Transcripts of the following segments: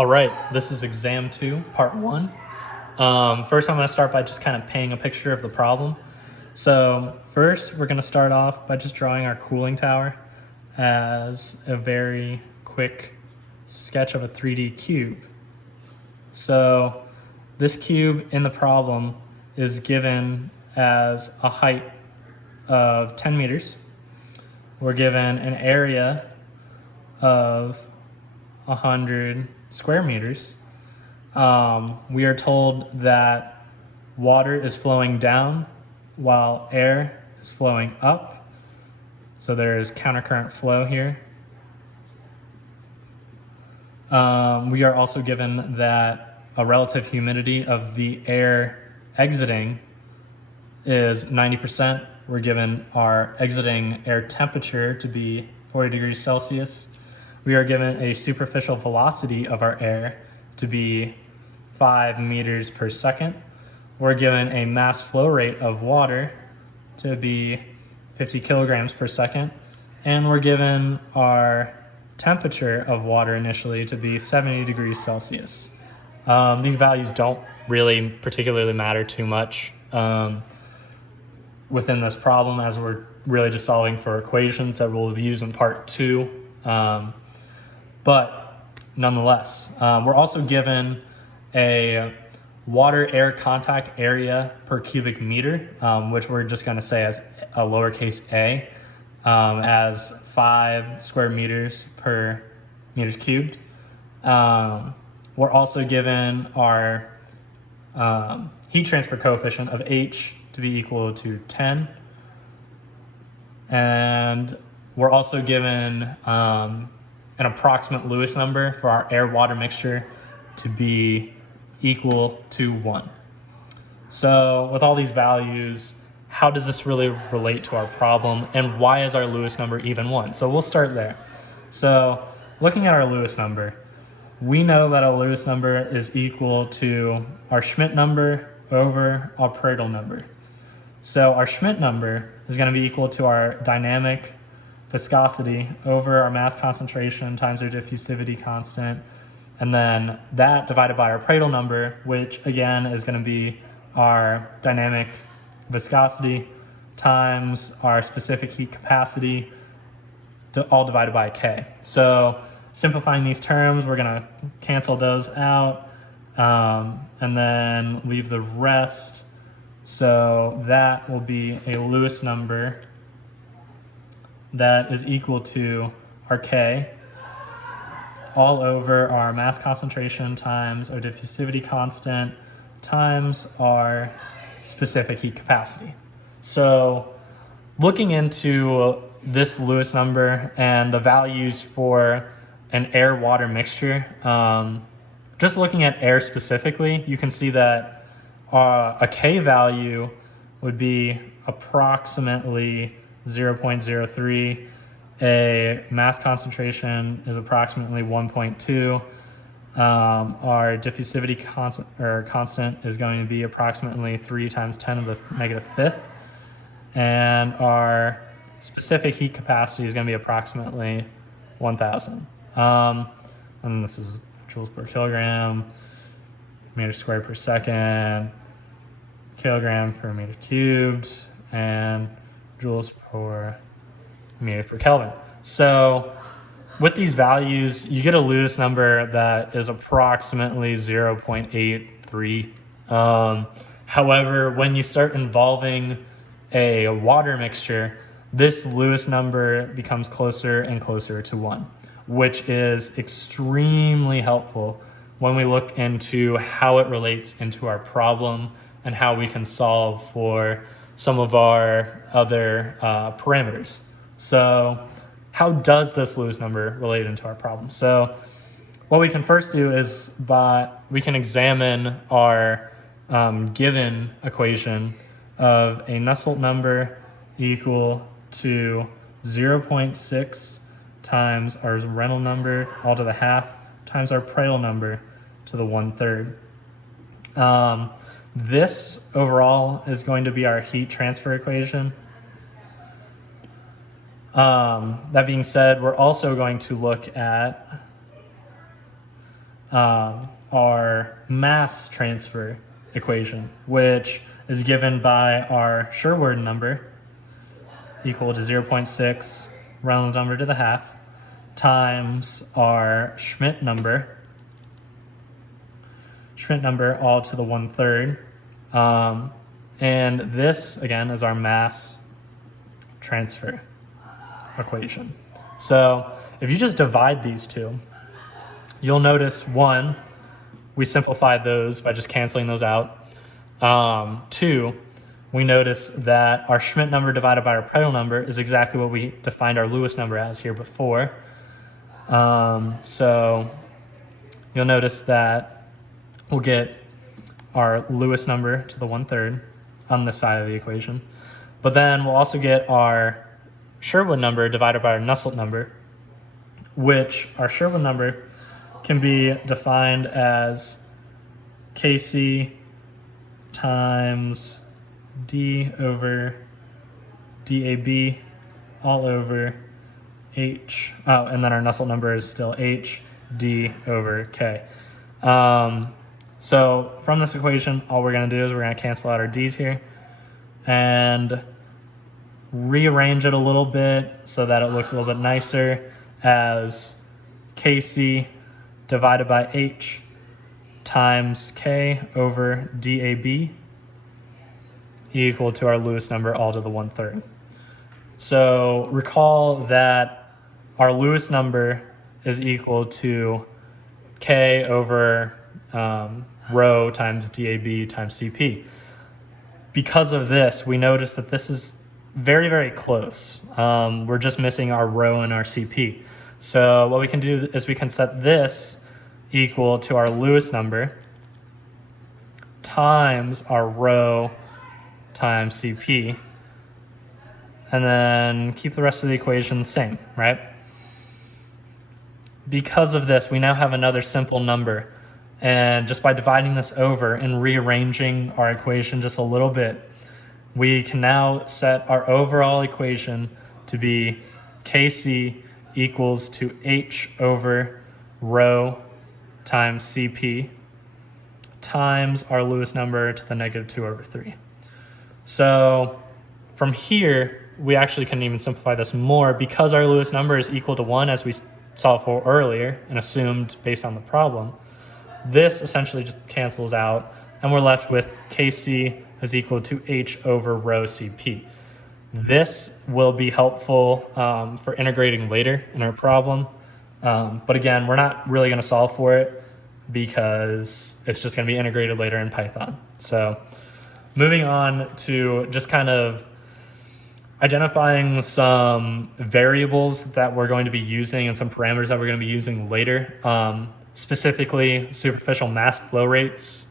All right, this is exam 2, part 1. First, I'm going to start by just kind of painting a picture of the problem. So first, we're going to start off by just drawing our cooling tower as a very quick sketch of a 3D cube. So this cube in the problem is given as a height of 10 meters. We're given an area of 100 square meters. We are told that water is flowing down while air is flowing up. So there is countercurrent flow here. We are also given that a relative humidity of the air exiting is 90%. We're given our exiting air temperature to be 40 degrees Celsius. We are given a superficial velocity of our air to be 5 meters per second. We're given a mass flow rate of water to be 50 kilograms per second. And we're given our temperature of water initially to be 70 degrees Celsius. These values don't really particularly matter too much within this problem, as we're really just solving for equations that we'll use in part 2. But nonetheless, we're also given a water-air contact area per cubic meter, which we're just going to say as a lowercase a, as 5 square meters per meters cubed. We're also given our heat transfer coefficient of H to be equal to 10. And we're also given an approximate Lewis number for our air-water mixture to be equal to 1. So with all these values, how does this really relate to our problem, and why is our Lewis number even 1? So we'll start there. So looking at our Lewis number, we know that our Lewis number is equal to our Schmidt number over our Pareto number. So our Schmidt number is going to be equal to our dynamic viscosity over our mass concentration times our diffusivity constant, and then that divided by our Pareto number, which again is going to be our dynamic viscosity times our specific heat capacity, all divided by K. So simplifying these terms, we're going to cancel those out and then leave the rest. So that will be a Lewis number that is equal to our K all over our mass concentration times our diffusivity constant times our specific heat capacity. So looking into this Lewis number and the values for an air-water mixture, just looking at air specifically, you can see that a K value would be approximately 0.03. A mass concentration is approximately 1.2. Our diffusivity constant is going to be approximately 3 times 10 to the negative fifth. And our specific heat capacity is going to be approximately 1,000. And this is joules per kilogram, meters squared per second, kilogram per meter cubed, and joules per meter per Kelvin. So with these values, you get a Lewis number that is approximately 0.83. However, when you start involving a water mixture, this Lewis number becomes closer and closer to 1, which is extremely helpful when we look into how it relates into our problem and how we can solve for some of our other parameters. So how does this Lewis number relate into our problem? So what we can first do is we can examine our given equation of a Nusselt number equal to 0.6 times our Reynolds number all to the half times our Pareto number to the 1/3. This overall is going to be our heat transfer equation. That being said, we're also going to look at our mass transfer equation, which is given by our Sherwood number equal to 0.6 Reynolds number to the half times our Schmidt number all to the 1/3. And this, again, is our mass transfer equation. So if you just divide these two, you'll notice, one, we simplified those by just canceling those out. Two, we notice that our Schmidt number divided by our Prandtl number is exactly what we defined our Lewis number as here before. So you'll notice that we'll get our Lewis number to the 1/3 on this side of the equation. But then we'll also get our Sherwood number divided by our Nusselt number, which our Sherwood number can be defined as Kc times d over dAb all over h. Oh, and then our Nusselt number is still h d over k. So from this equation, all we're going to do is we're going to cancel out our d's here and rearrange it a little bit so that it looks a little bit nicer as Kc divided by h times k over dAb equal to our Lewis number all to the 1/3. So recall that our Lewis number is equal to k over rho times dAb times Cp. Because of this, we notice that this is very, very close. We're just missing our rho and our Cp. So what we can do is we can set this equal to our Lewis number times our rho times Cp, and then keep the rest of the equation the same, right? Because of this, we now have another simple number, and just by dividing this over and rearranging our equation just a little bit, we can now set our overall equation to be Kc equals to h over rho times Cp times our Lewis number to the -2/3. So from here, we actually can even simplify this more because our Lewis number is equal to 1 as we solved for earlier and assumed based on the problem. This essentially just cancels out and we're left with Kc is equal to h over rho Cp. This will be helpful for integrating later in our problem. But again, we're not really going to solve for it because it's just going to be integrated later in Python. So moving on to just kind of identifying some variables that we're going to be using and some parameters that we're going to be using later, specifically superficial mass flow rates,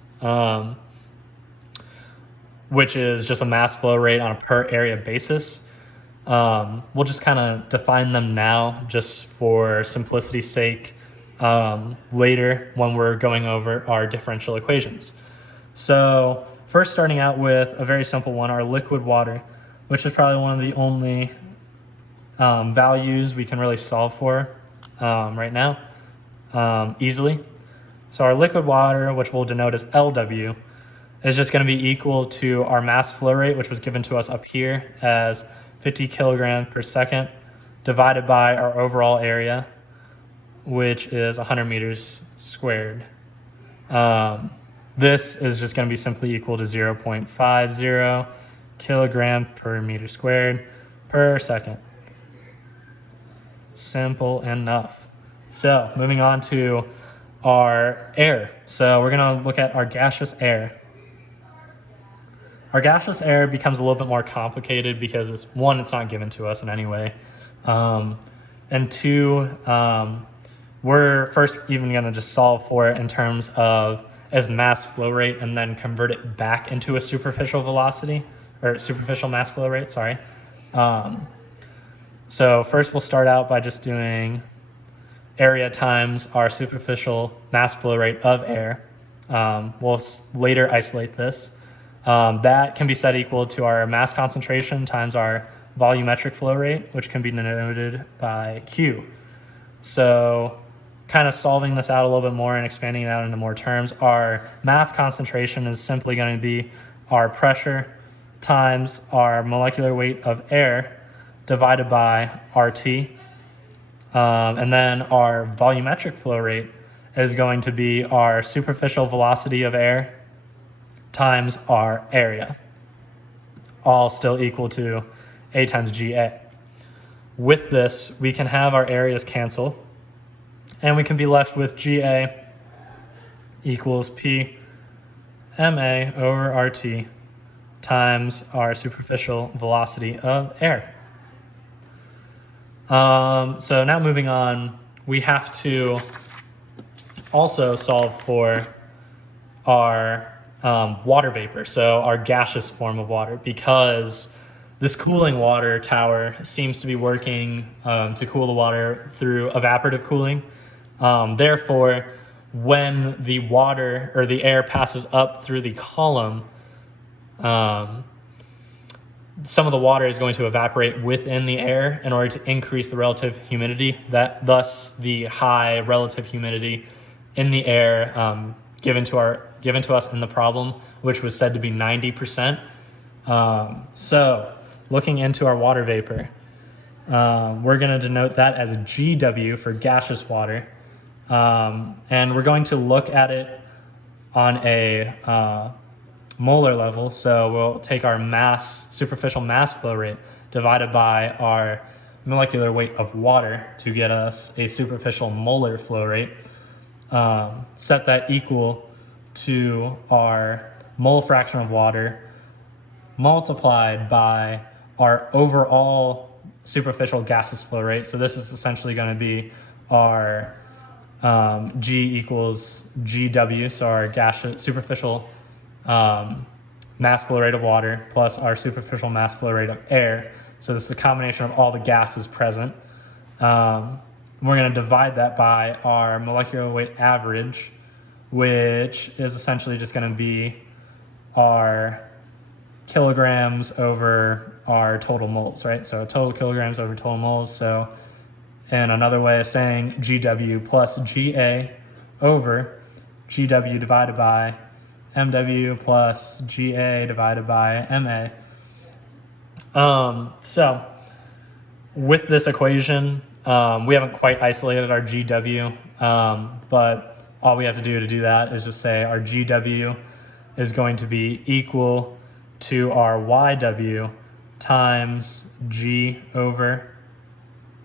which is just a mass flow rate on a per area basis. We'll just kind of define them now just for simplicity's sake later when we're going over our differential equations. So first starting out with a very simple one, our liquid water, which is probably one of the only values we can really solve for right now easily. So our liquid water, which we'll denote as LW, is just going to be equal to our mass flow rate, which was given to us up here as 50 kilograms per second, divided by our overall area, which is 100 meters squared. This is just going to be simply equal to 0.50 kilogram per meter squared per second. Simple enough. So moving on to our air. So we're going to look at our gaseous air. Our gaseous air becomes a little bit more complicated because it's not given to us in any way. And two, we're first even going to just solve for it in terms of as mass flow rate and then convert it back into a superficial velocity or superficial mass flow rate, sorry. So first we'll start out by just doing area times our superficial mass flow rate of air. We'll later isolate this. That can be set equal to our mass concentration times our volumetric flow rate, which can be denoted by Q. So kind of solving this out a little bit more and expanding it out into more terms, our mass concentration is simply going to be our pressure times our molecular weight of air divided by RT. And then our volumetric flow rate is going to be our superficial velocity of air times our area, all still equal to A times GA. With this, we can have our areas cancel, and we can be left with GA equals P MA over RT times our superficial velocity of air. So now moving on, we have to also solve for our water vapor, so our gaseous form of water, because this cooling water tower seems to be working to cool the water through evaporative cooling. Therefore, when the water or the air passes up through the column, some of the water is going to evaporate within the air in order to increase the relative humidity. Thus, the high relative humidity in the air given to us in the problem, which was said to be 90%. So, looking into our water vapor, we're going to denote that as GW for gaseous water, and we're going to look at it on a molar level. So we'll take our superficial mass flow rate divided by our molecular weight of water to get us a superficial molar flow rate. Set that equal to our mole fraction of water multiplied by our overall superficial gaseous flow rate. So this is essentially going to be our G equals GW, so our gaseous superficial mass flow rate of water plus our superficial mass flow rate of air. So this is the combination of all the gases present. We're going to divide that by our molecular weight average, which is essentially just going to be our kilograms over our total moles, right? So total kilograms over total moles. So, and another way of saying GW plus GA over GW divided by MW plus GA divided by MA. So with this equation, we haven't quite isolated our GW, but all we have to do that is just say our GW is going to be equal to our YW times G over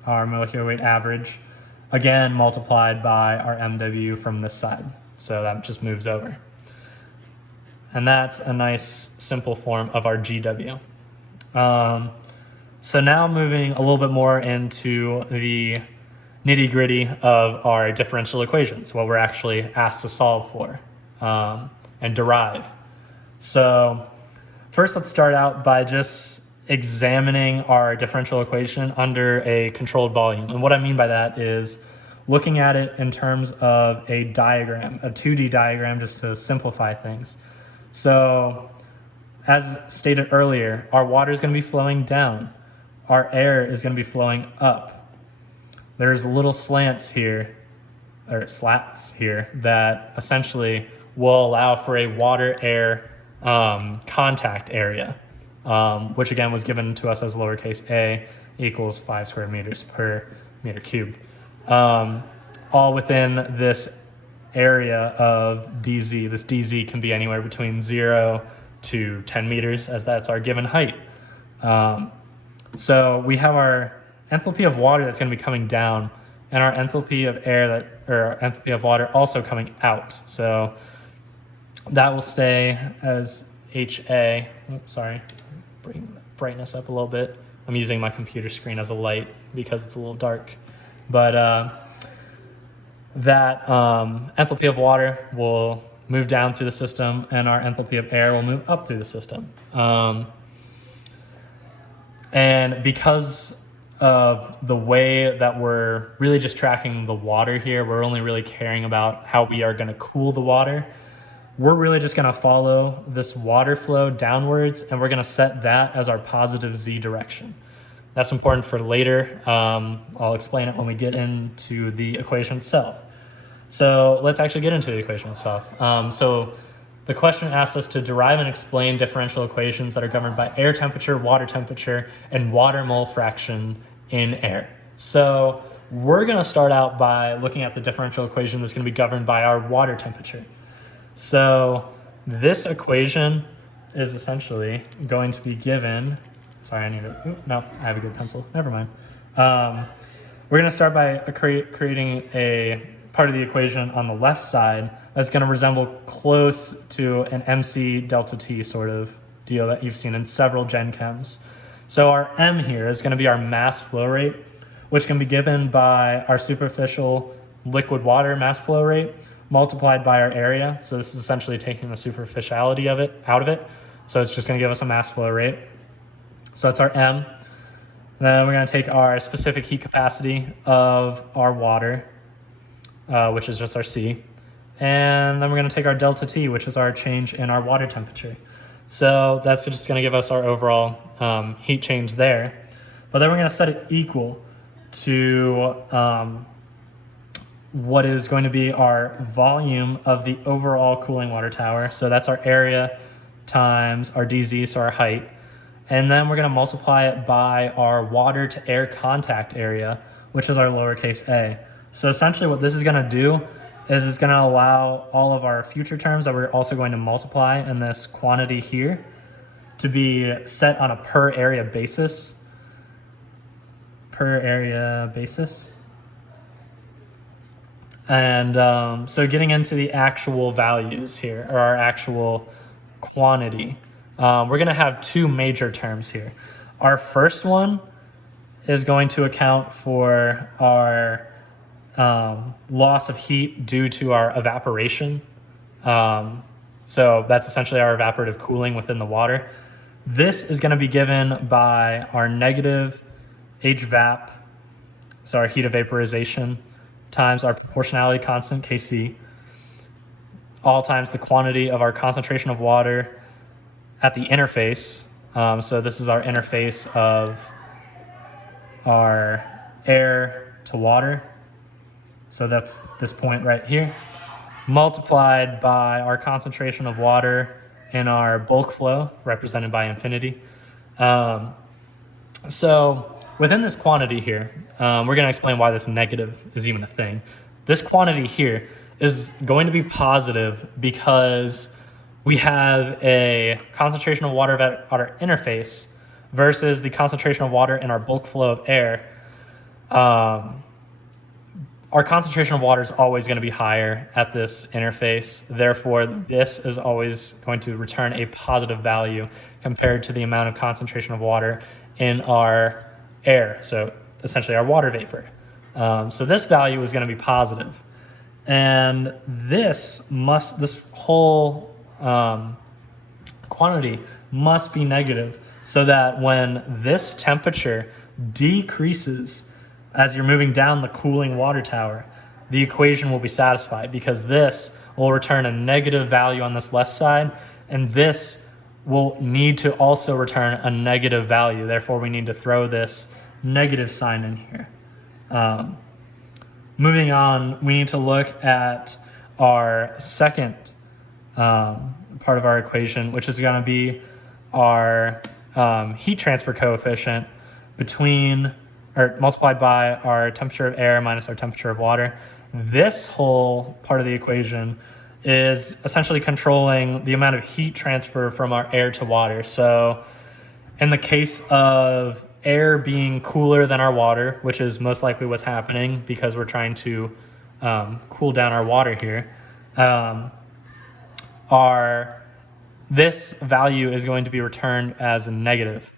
our molecular weight average, again multiplied by our MW from this side. So that just moves over. And that's a nice simple form of our GW. So now moving a little bit more into the nitty gritty of our differential equations, what we're actually asked to solve for and derive. So first, let's start out by just examining our differential equation under a controlled volume. And what I mean by that is looking at it in terms of a diagram, a 2D diagram, just to simplify things. So as stated earlier, our water is going to be flowing down. Our air is going to be flowing up. There's little slants here, or slats here, that essentially will allow for a water-air contact area, which again was given to us as lowercase a equals 5 square meters per meter cubed. All within this area of dz. This dz can be anywhere between 0 to 10 meters, as that's our given height. So we have our enthalpy of water that's going to be coming down, and our enthalpy of air or our enthalpy of water also coming out. So that will stay as HA. Oops, sorry, bring the brightness up a little bit. I'm using my computer screen as a light because it's a little dark. But that enthalpy of water will move down through the system, and our enthalpy of air will move up through the system. And because of the way that we're really just tracking the water here, we're only really caring about how we are going to cool the water. We're really just going to follow this water flow downwards, and we're going to set that as our positive z direction. That's important for later. I'll explain it when we get into the equation itself. So let's actually get into the equation itself. So the question asks us to derive and explain differential equations that are governed by air temperature, and water mole fraction in air. So we're going to start out by looking at the differential equation that's going to be governed by our water temperature. So this equation is essentially going to be given, sorry, I need to, no, I have a good pencil, never mind. We're going to start by creating a part of the equation on the left side that's going to resemble close to an MC delta T sort of deal that you've seen in several gen chems. So our M here is going to be our mass flow rate, which can be given by our superficial liquid water mass flow rate multiplied by our area. So this is essentially taking the superficiality of it out of it. So it's just going to give us a mass flow rate. So that's our M. Then we're going to take our specific heat capacity of our water, which is just our C. And then we're going to take our delta T, which is our change in our water temperature. So that's just going to give us our overall heat change there. But then we're going to set it equal to what is going to be our volume of the overall cooling water tower. So that's our area times our DZ, so our height. And then we're going to multiply it by our water to air contact area, which is our lowercase a. So essentially what this is going to do is it's going to allow all of our future terms that we're also going to multiply in this quantity here to be set on a per area basis. And so getting into the actual values here, or our actual quantity, we're going to have two major terms here. Our first one is going to account for our loss of heat due to our evaporation. So that's essentially our evaporative cooling within the water. This is going to be given by our negative HVAP, so our heat of vaporization, times our proportionality constant, Kc, all times the quantity of our concentration of water at the interface. So this is our interface of our air to water. So that's this point right here, multiplied by our concentration of water in our bulk flow, represented by infinity. So within this quantity here, we're going to explain why this negative is even a thing. This quantity here is going to be positive because we have a concentration of water at our interface versus the concentration of water in our bulk flow of air. Our concentration of water is always going to be higher at this interface. Therefore, this is always going to return a positive value compared to the amount of concentration of water in our air, so essentially our water vapor. So this value is going to be positive. And this whole quantity must be negative so that when this temperature decreases as you're moving down the cooling water tower, the equation will be satisfied because this will return a negative value on this left side, and this will need to also return a negative value. Therefore, we need to throw this negative sign in here. Moving on, we need to look at our second part of our equation, which is going to be our heat transfer coefficient multiplied by our temperature of air minus our temperature of water. This whole part of the equation is essentially controlling the amount of heat transfer from our air to water. So in the case of air being cooler than our water, which is most likely what's happening because we're trying to cool down our water here, this value is going to be returned as a negative.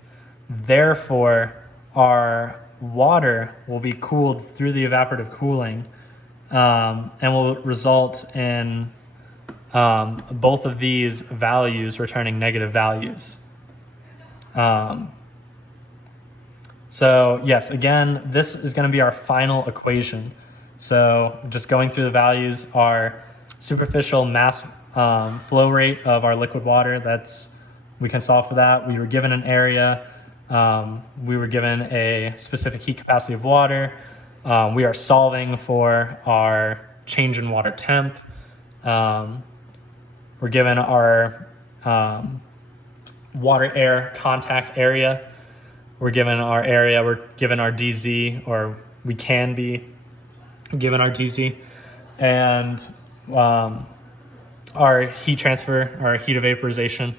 Therefore, our water will be cooled through the evaporative cooling and will result in both of these values returning negative values. So yes, again, this is going to be our final equation. So just going through the values, our superficial mass flow rate of our liquid water, we can solve for that. We were given an area. We were given a specific heat capacity of water. We are solving for our change in water temp. We're given our water-air contact area. We're given our area. We're given our DZ, or we can be given our DZ. And our heat transfer, our heat of vaporization,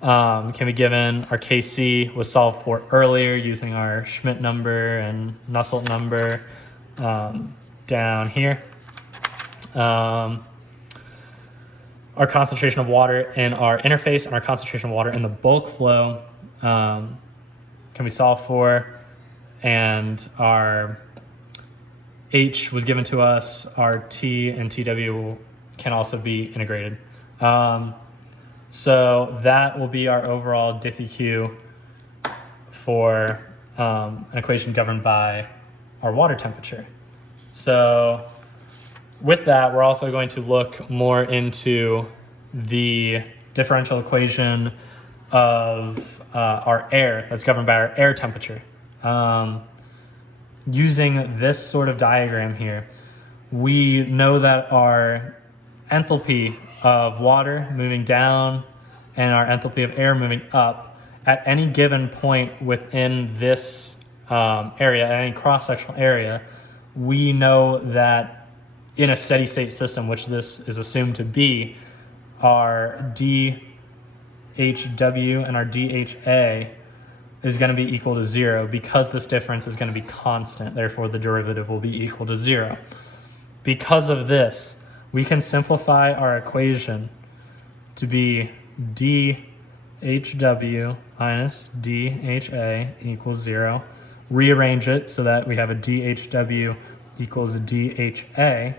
can be given. Our KC was solved for earlier using our Schmidt number and Nusselt number down here. Our concentration of water in our interface and our concentration of water in the bulk flow can be solved for, and our H was given to us. Our T and TW can also be integrated. So that will be our overall DiffEq for an equation governed by our water temperature. So with that, we're also going to look more into the differential equation of our air that's governed by our air temperature. Using this sort of diagram here, we know that our enthalpy of water moving down and our enthalpy of air moving up at any given point within this area, at any cross-sectional area, we know that in a steady state system, which this is assumed to be, our dHW and our dHA is going to be equal to 0 because this difference is going to be constant. Therefore, the derivative will be equal to 0. Because of this, we can simplify our equation to be dHW minus dHA equals 0. Rearrange it so that we have a dHW equals dHA.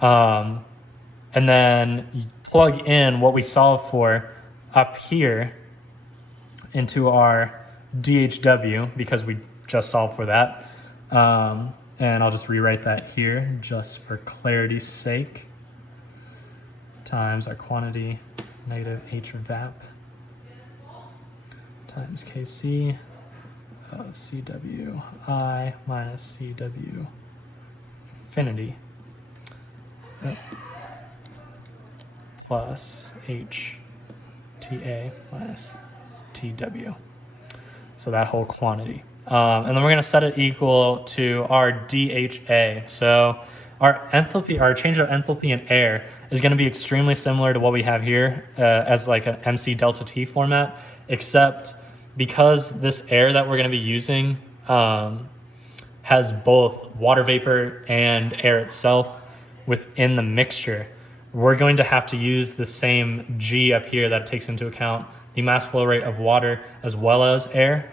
And then you plug in what we solved for up here into our dHW because we just solved for that. And I'll just rewrite that here just for clarity's sake. Times our quantity negative HVAP times Kc of CWI minus CW infinity plus HTA minus TW. So that whole quantity. And then we're going to set it equal to our dHA. So our enthalpy, our change of enthalpy in air is going to be extremely similar to what we have here as like an MC delta T format, except because this air that we're going to be using has both water vapor and air itself within the mixture, we're going to have to use the same G up here that takes into account the mass flow rate of water as well as air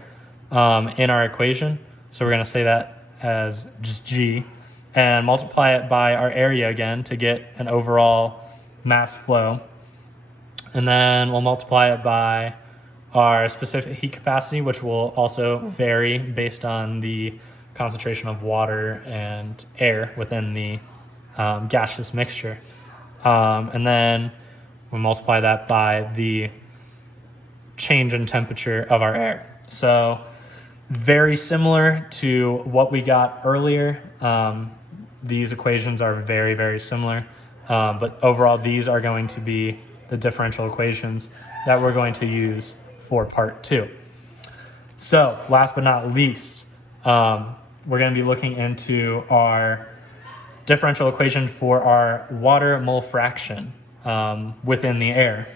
in our equation. So we're going to say that as just G and multiply it by our area again to get an overall mass flow. And then we'll multiply it by our specific heat capacity, which will also vary based on the concentration of water and air within the gaseous mixture. And then we multiply that by the change in temperature of our air. So very similar to what we got earlier. These equations are very, very similar. But overall, these are going to be the differential equations that we're going to use for part 2. So last but not least, we're going to be looking into our differential equation for our water mole fraction within the air.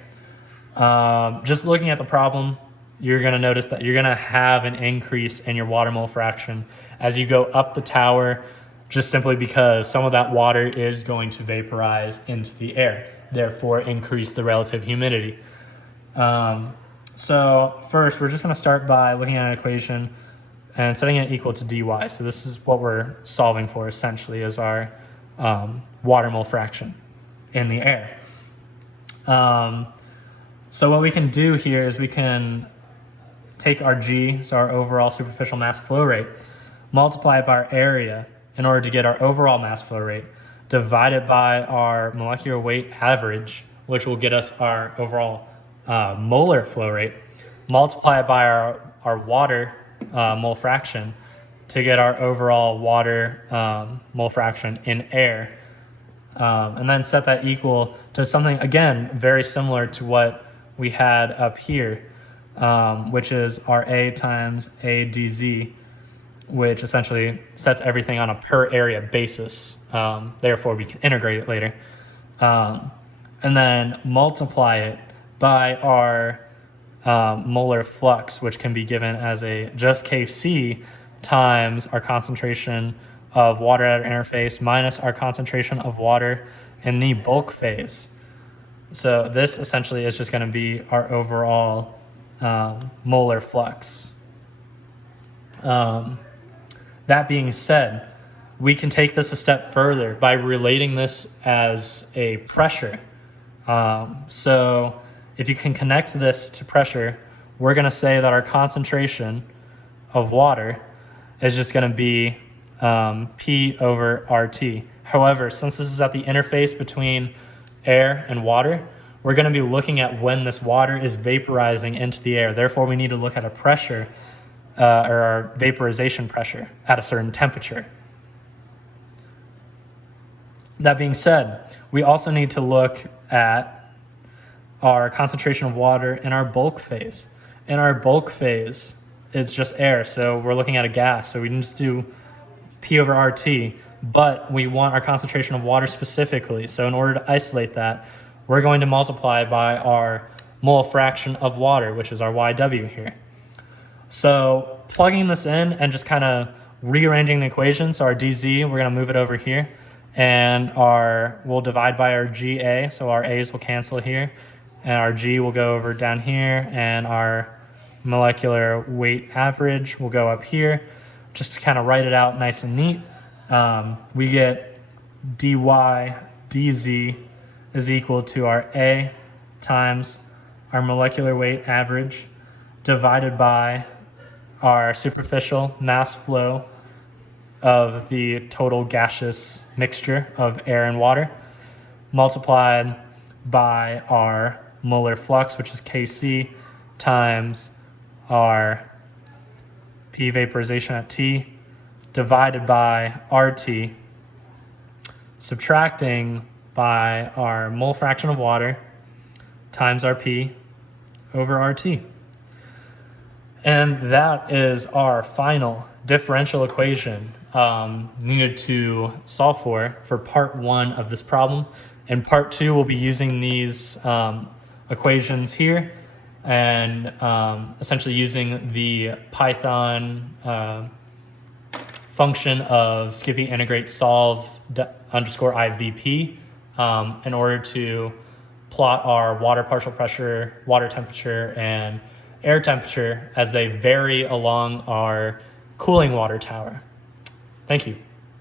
Just looking at the problem, you're going to notice that you're going to have an increase in your water mole fraction as you go up the tower, just simply because some of that water is going to vaporize into the air, therefore increase the relative humidity. So first, we're just going to start by looking at an equation and setting it equal to dy. So this is what we're solving for essentially, is our water mole fraction in the air. So what we can do here is we can take our G, so our overall superficial mass flow rate, multiply it by our area in order to get our overall mass flow rate, divide it by our molecular weight average, which will get us our overall molar flow rate, multiply it by our water mole fraction to get our overall water mole fraction in air, and then set that equal to something, again, very similar to what we had up here, which is our A times A dz, which essentially sets everything on a per area basis. Therefore, we can integrate it later. And then multiply it by our molar flux, which can be given as a just Kc times our concentration of water at our interface minus our concentration of water in the bulk phase. So this essentially is just going to be our overall molar flux. That being said, we can take this a step further by relating this as a pressure. So if you can connect this to pressure, we're going to say that our concentration of water is just going to be P over RT. However, since this is at the interface between air and water, we're going to be looking at when this water is vaporizing into the air. Therefore, we need to look at a pressure or our vaporization pressure at a certain temperature. That being said, we also need to look at our concentration of water in our bulk phase. In our bulk phase, it's just air, so we're looking at a gas, so we can just do P over RT, but we want our concentration of water specifically. So in order to isolate that, we're going to multiply by our mole fraction of water, which is our YW here. So plugging this in and just kind of rearranging the equation, so our dz, we're going to move it over here, and we'll divide by our GA, so our A's will cancel here, and our G will go over down here, and our molecular weight average will go up here. Just to kind of write it out nice and neat, we get dy dz is equal to our A times our molecular weight average divided by our superficial mass flow of the total gaseous mixture of air and water, multiplied by our molar flux, which is Kc, times our P vaporization at T, divided by RT, subtracting by our mole fraction of water times our P over RT. And that is our final differential equation needed to solve for part one of this problem. In part two, we'll be using these equations here and essentially using the Python function of Skippy integrate solve underscore IVP in order to plot our water partial pressure, water temperature, and air temperature as they vary along our cooling water tower. Thank you.